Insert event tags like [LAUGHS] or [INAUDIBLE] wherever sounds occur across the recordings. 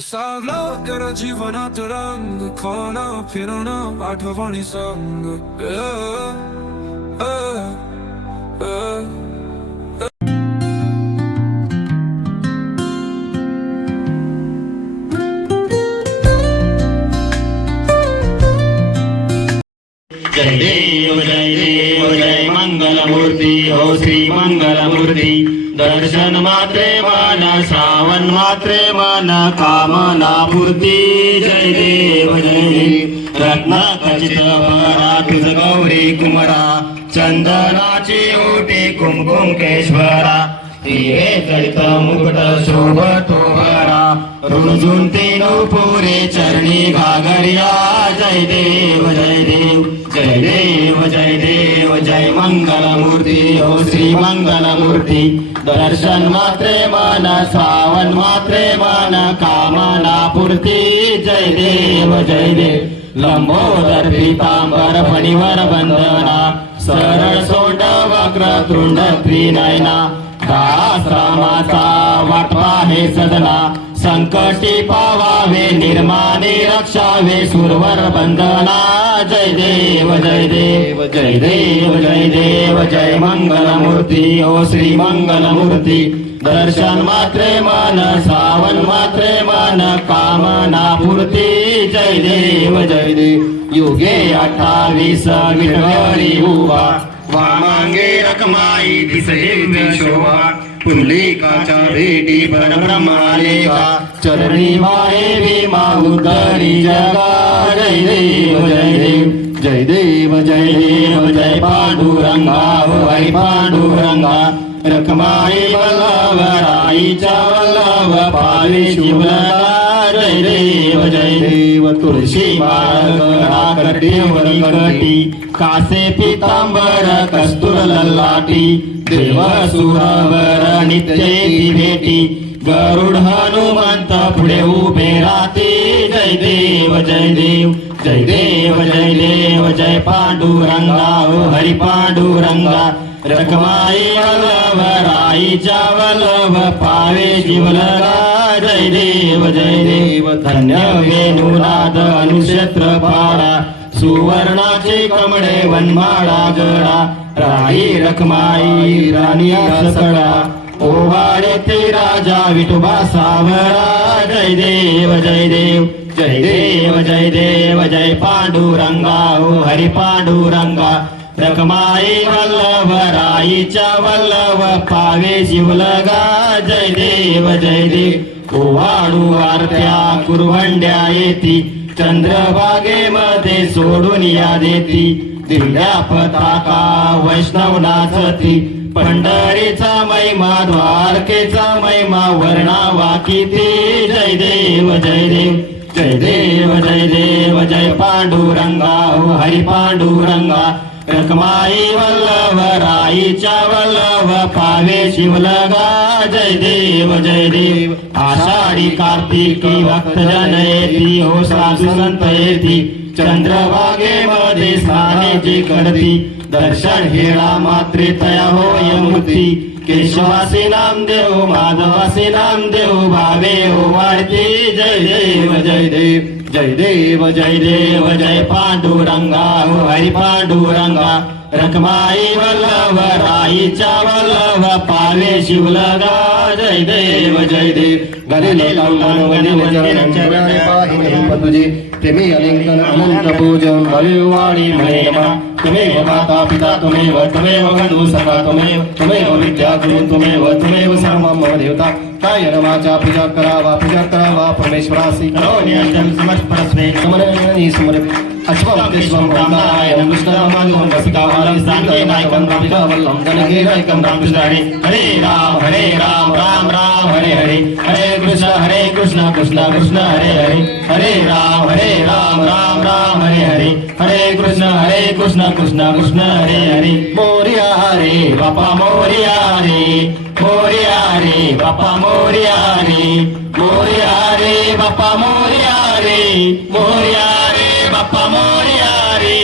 सावलं तेरा जीवनात रंग खाणं फिरणं आठवणी संग अ, अ, अ. जय देव जय देव जय मंगलमूर्ती हो श्री मंगलमूर्ती दर्शन मात्रे मन श्रावण मात्रे मन कामना पूर्ती जय देव जय रत्न खचित तुझ गौरी कुमरा चंदनाची ओटी कुमकुम केश्वरा हिरे जळित मुकुट शोभतो भरा रुजून तेनो पुरे चरणी घागरिया। जय देव जय देव जय देव जय देव। जय मंगलमूर्ती ओ श्री मंगलमूर्ती दर्शन मात्रे मन सावन मात्रे मन कामना पूर्ती। जय देव जय देव लंबोदर पीतांबर फणीवर बंधना सरळ सोंड वक्र तृंड त्रिनयना। दाश्रमाचा वाटवा हे सदना संकटी पावावे निर्माणे रक्षावे सुरवर बंधना जय देव जय देव जय देव जय देव जय मंगलमूर्ती. ओ श्री मंगलमूर्ती दर्शन मात्रे मन सावन मात्रे मन कामना पूर्ती. जय देव जय देव युगे अठ्ठावीस विठ्ठली उभा वामांगे रकमाई दिसे शोभा. पुंडलिकाच्या भेटी परब्रह्मालेखा चरणी वाहे भीमा उदरी जगा। जय देव जय देव जय देव जय देव जय पांडुरंगा हो हरी पांडुरंगा। रखमाई वल्लभ राईचा वल्लभ पावे शिवला जय देव जय देव तुळशी बाळकटी कासे पितांबर कस्तुर लल्लाटी देव सुरावर नित्य भेटी गरुड हनुमंत पुढे उभे राहते. जय देव जय देव जय देव जय देव जय पांडुरंगा हो हरी पांडुरंगा रखमाई वल्लभ राईच्या वल्लभ पावे जीवलगा. जय देव जय देव धन्य वेणुनाद अनुक्षेत्र पाडा सुवर्णाचे कमळे वनमाळा गडा राई रखमाई राणी सकडा ओवाळे ते राजा विठोबा सावरा जय देव जय देव जय देव जय देव जय पांडुरंगा ओ हरी पांडुरंगा रखमाई वल्लभ राईच्या वल्लभ पावे शिवलगा जय देव जय देव ओवाडू आरत्या कुरवंड्या येती. चंद्रभागेमध्ये सोडून या देती. दिल्या पताका वैष्णव नाचती पंढरीचा महिमा द्वारकेचा महिमा वर्णावा किती. जय देव जय देव जय देव जय देव जय पांडुरंगा हो हरी पांडुरंगा. रखमाई वल्लभ राईच्या वल्लभ पावे शिवलगा जय देव जय देव. आषाढी कार्तिकी भक्तजन येती हो साधू संत येती चंद्रभागेमध्ये स्नानेची करती. दर्शन हेळा मात्रे तया होय मूर्ती. केशवासी नामदेव माधवासी नामदेव भावे हो वाढती. जय देव जय देव जय देव जय देव जय पांडुरंगा हो हरी पांडुरंगा. रखमाई वल्लभ राईचा वल्लभ पावे शिवलगा. जय देव जय देव. गले लावून वने प्रेमी अलिंगन अनंत पूजन बलिवाणी महिमा. तुमेव माता पिता तुमेव तुमेव बंधु सखा तुमेव तुमेव विद्या गुरु तुमेव तुमेव सर्व मम देवता। काय रमाच्या पूजा करावा पूजा करावा परमेश्वरासी करोन्यंजन समर्पणस्मे समरणी समर अश्वम विश्वम ब्रह्माय कृष्णरामानुहं वसिकावालं सांगे नायकं रामपितावल्लं जनके नायकं हरे राम हरे राम राम राम हरे हरे हरे कृष्ण हरे कृष्ण कृष्ण कृष्ण हरे हरे हरे राम हरे राम राम राम हरे हरे हरे कृष्ण हरे कृष्ण कृष्ण कृष्ण हरे हरे। मोरिया रे बापा मोरिया रे मोरिया बापा मोरिया रे मोरिया रे बापा मोरिया रे मोरिया बाप्पा बापा मोरिया रे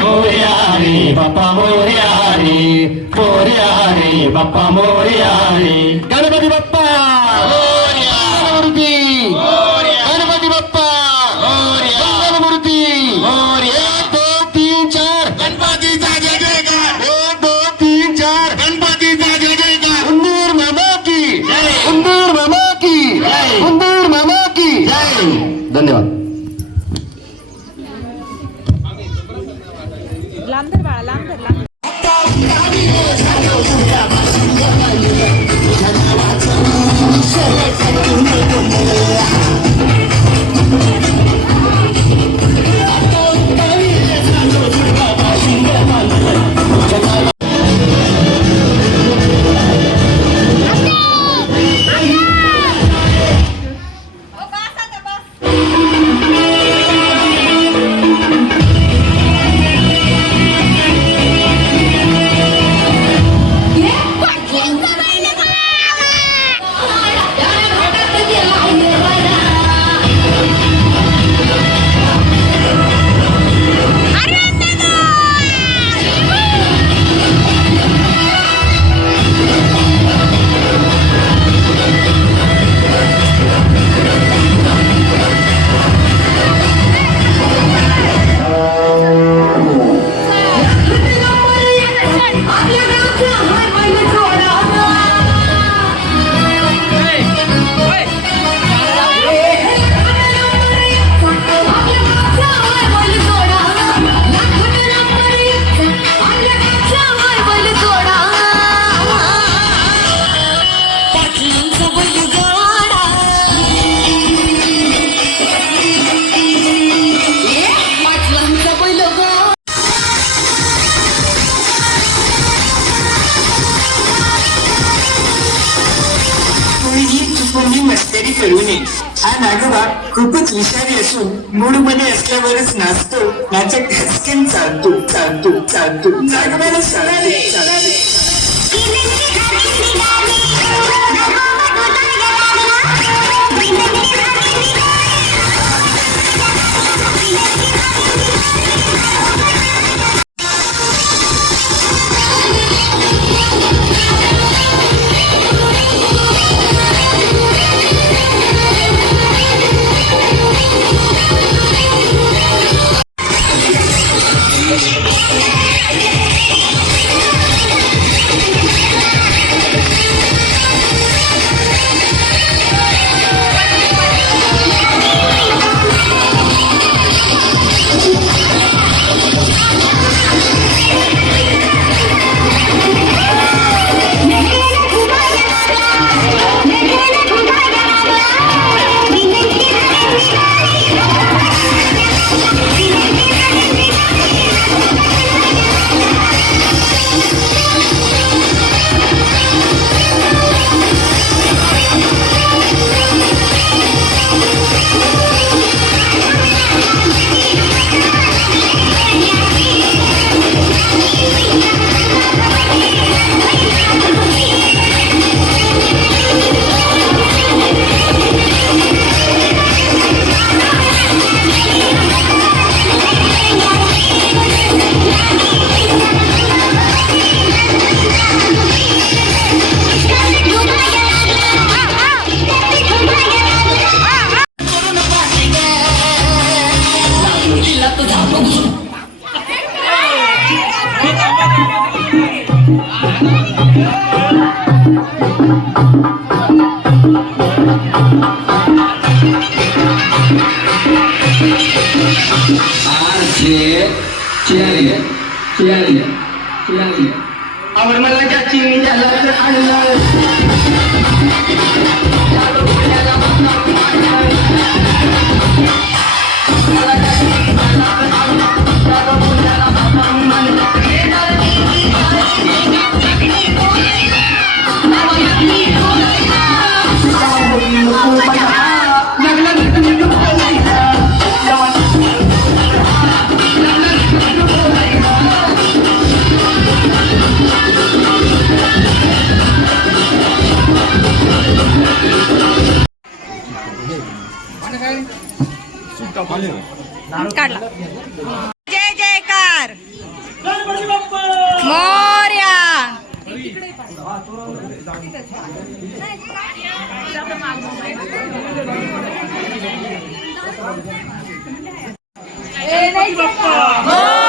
मोरिया रे बाप्पा मोरिया रे मोरिया रे बापा मोरिया रे गणपती बाप्पा! असून मूडमध्ये असल्यावरच नाचतो. नाचक हसकेन चालतो चालतो चालतो नागोबाला चालतो चालतो आवड मला त्याची त्याला आणलं काढला. जय जयकार. मोर्या. मोर्या.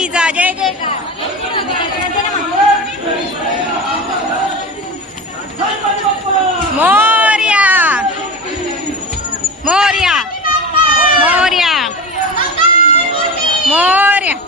गणपतीचा जय मोर्या. मोर्या. मोर्या. मोर्या.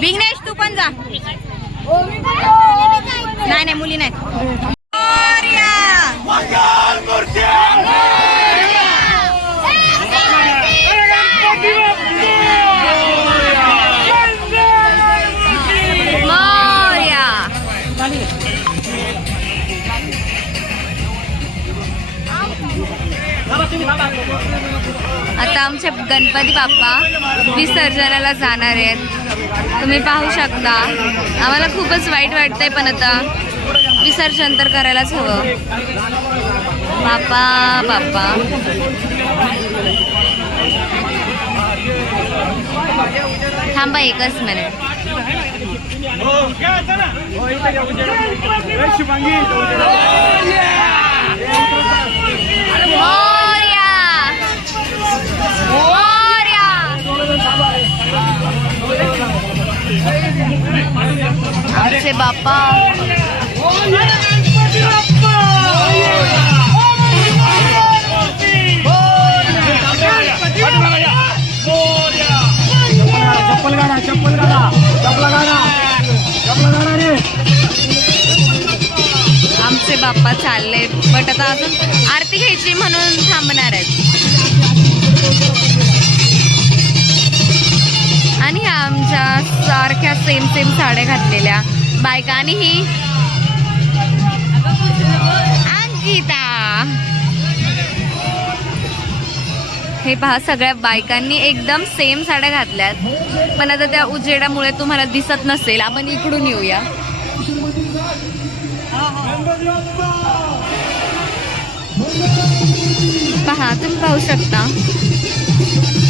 विघ्नेश तू पण जा. नाही नाही मुली नाही Thank you. आता आमचे गणपती बाप्पा विसर्जनाला जाणार आहेत. तुम्ही पाहू शकता. आम्हाला खूपच वाईट वाटतंय पण आता विसर्जन तर करायलाच हवं. बाप्पा बाप्पा. थांबा एकच मिनिट मोरया मोरया आमचे बाप्पा. चप्पल गाडा चप्पल गाडा चपला गाडा चपला गाडा रे आमचे बाप्पा चालले बट आता अजून आरती घ्यायची म्हणून थांबणार आहेत. आणि आमच्या सारख्या सेम सेम साड्या घातलेल्या. बायका आणि ही? अंकिता. हे पहा सगळ्या बायकांनी एकदम सेम साड्या घातल्यात. पण आता त्या उजेडामुळे तुम्हाला दिसत नसेल. आपण इकडून येऊया. पहा तुम्ही पाहू शकता. Thank [LAUGHS] you.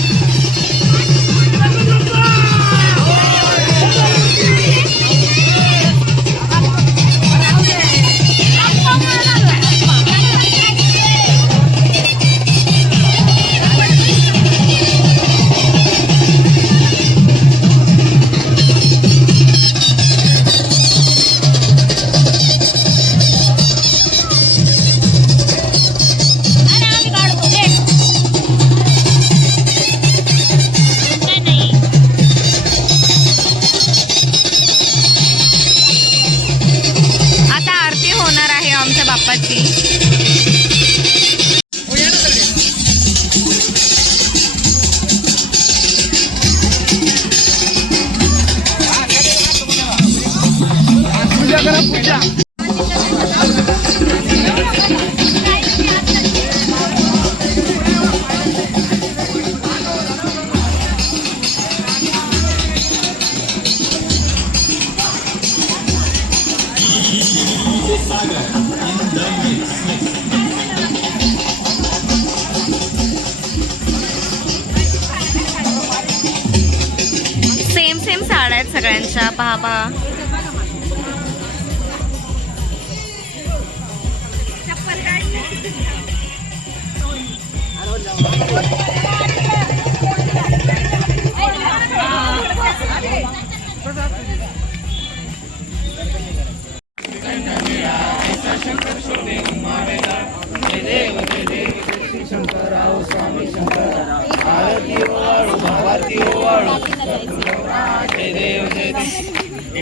सगळ्यांच्या पहा पहा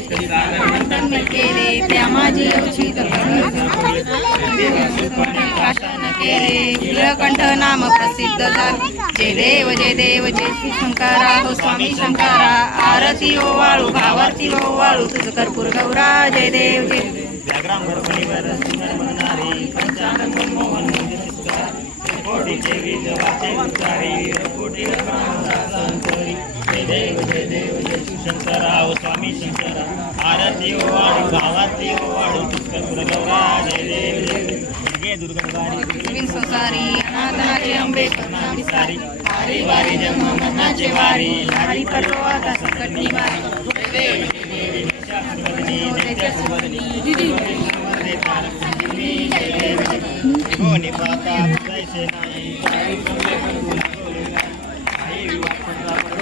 केले त्या माझी उचित भाषण केले नीळकंठ नाम प्रसिद्ध झाले जे देव जे देव जे श्री शंकरा हो स्वामी शंकरा आरती ओ वाळू भावारती ओ वाळू तुझ कर्पूर गौरा जय देव जय देव. जय देव जय देव जय शंकरा ओ स्वामी शंकरा आरती ओवाळू भावाती ओवाळू पुष्कर गौरा जय देव जय देव जय दुर्गंधारी बिन सोसारी अनाथनाची अंबे करुणावी सारी हरी वारी जन्म मनाचे वारी हरी पडलो आता संकट निवारी कोणी पाहता जायचे जय आई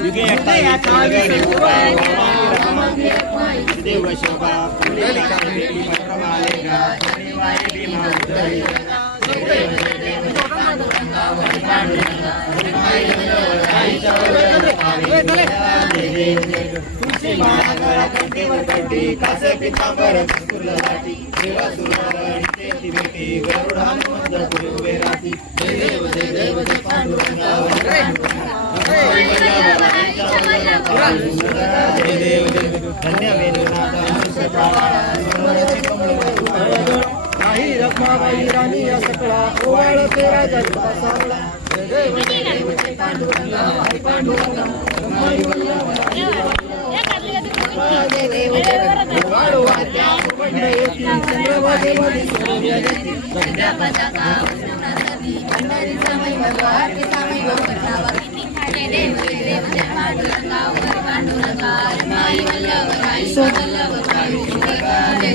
तू देव जय देव. प्रसन्न वदने प्रसन्न भीमा उद्धरी तुळशी माळा गळा कंठीवर कंठी कासे पितांबर फुलं लाटी देवा सुरा भेटी गरुड हनुमंत गुरु उभे सकळा ओवाळ तेरा जगता सावळा जय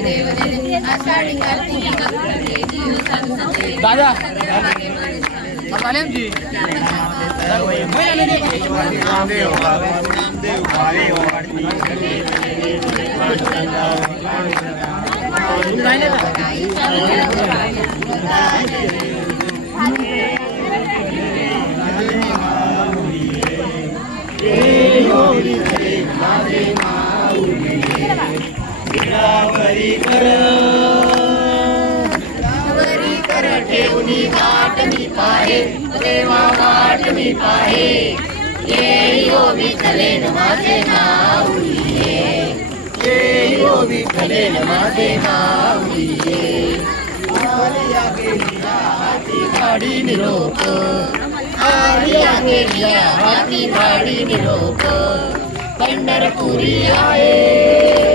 देव जय देव जय पांडुरंगा हरी पांडुरंगा रमाई वल्लभ जय देव जय देव वाळू वाट्या उपंड येती चंद्रवादी मधी सूर्य येती सध्या दादा जी गाडी निरोप आलिया गेलिया हाती गाडी निरोप पंढरपुरी आहे.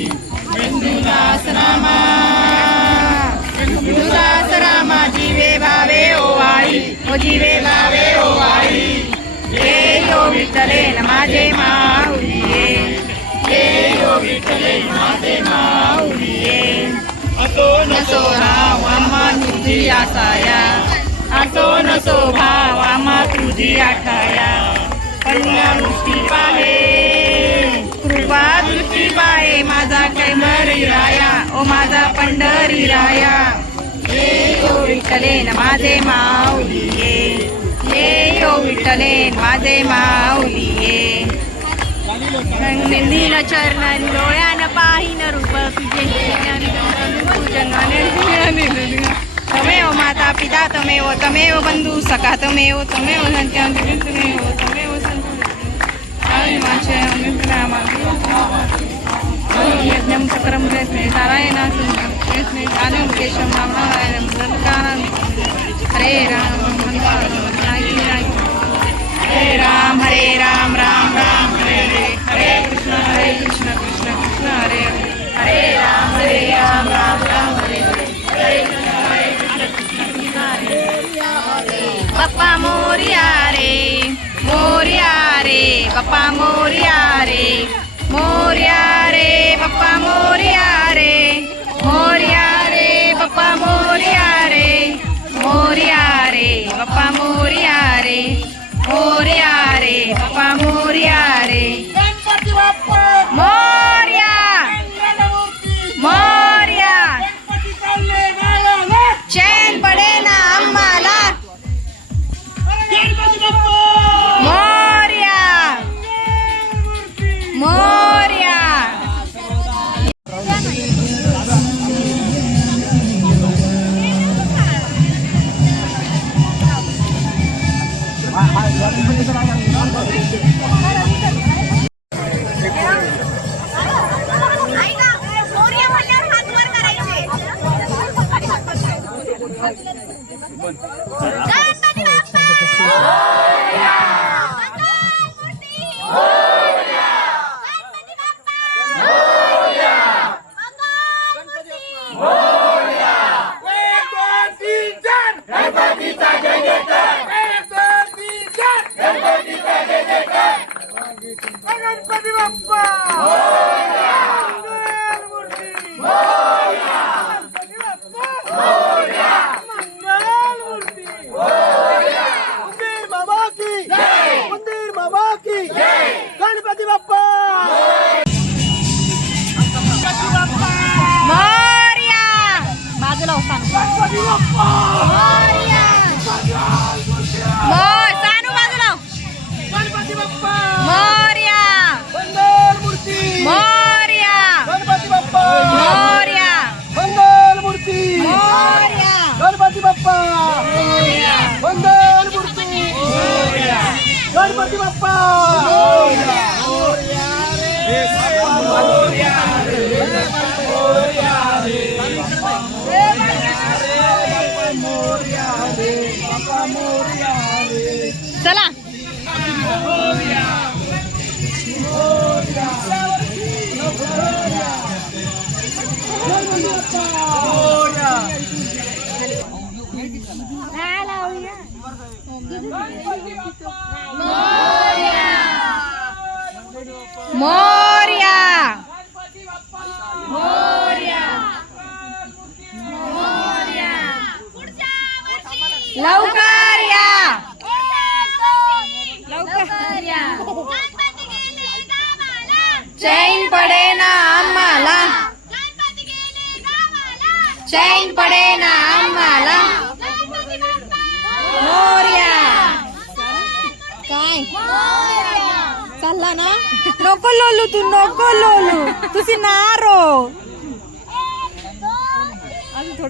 ओ जीवे ये यो विठ्ठले माझे माऊलिये ये यो विठ्ठले माझे माऊलिये असो नसो राव आम्हा तुझी आसाया असो नसो भाव आम्हा तुझी आठाया कन्या दृष्टी पाहे कृपा दृष्टी पाहे माझा कैमरी राया ओ माझा पंढरी राया. यो विठ्ठलेन माझे माऊलीये. हे यो विठ्ठलेन माझे माऊलीये. निंदीन चरण डोळ्यान पाहिन रूप पूजन तमेव माता पिता तमेव तमेव बंधू सखा तमेव तमेव संत्यांती तमेव तमेव यज्ञ चक्रम प्रयत्ने नारायणासं सुंदर आलं केशं रामनारायणं दत्तानं हरे राम हरे राम हरे राम राम राम हरे हरे हरे कृष्ण हरे कृष्ण कृष्ण कृष्ण हरे हरे हरे राम हरे राम राम राम हरे हरे हरे कृष्ण हरे कृष्ण कृष्ण हरे बाप्पा मोरिया रे मोरिया रे बाप्पा मोरिया रे. मोरिया रे बप्पा मोरिया रे मोरिया रे बप्पा मोरिया लवकर या. लवकर या चैन पडे ना आम्हाला. चैन पडे ना आम्हाला. मोरया काय? चालला ना? नको लोलू तू नको लोलू. तुझी नारो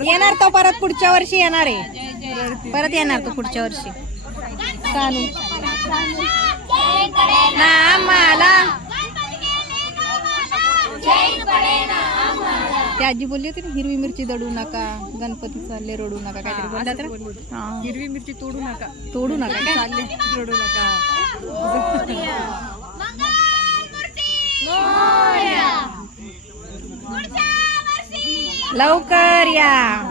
येणार तो परत पुढच्या वर्षी येणार आहे. परत येणार तो पुढच्या वर्षी? चालू ना आम्हाला. ते आजी बोलली होती ना हिरवी मिरची दडू नका गणपती चालले रडू नका काहीतरी बोलला तर हिरवी मिरची तोडू नका. तोडू नका. काय चालले रडू नका. लवकर या.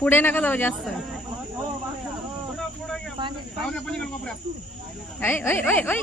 पुढे नका जाऊ जास्त. ऐ, ऐ, ऐ, ऐ.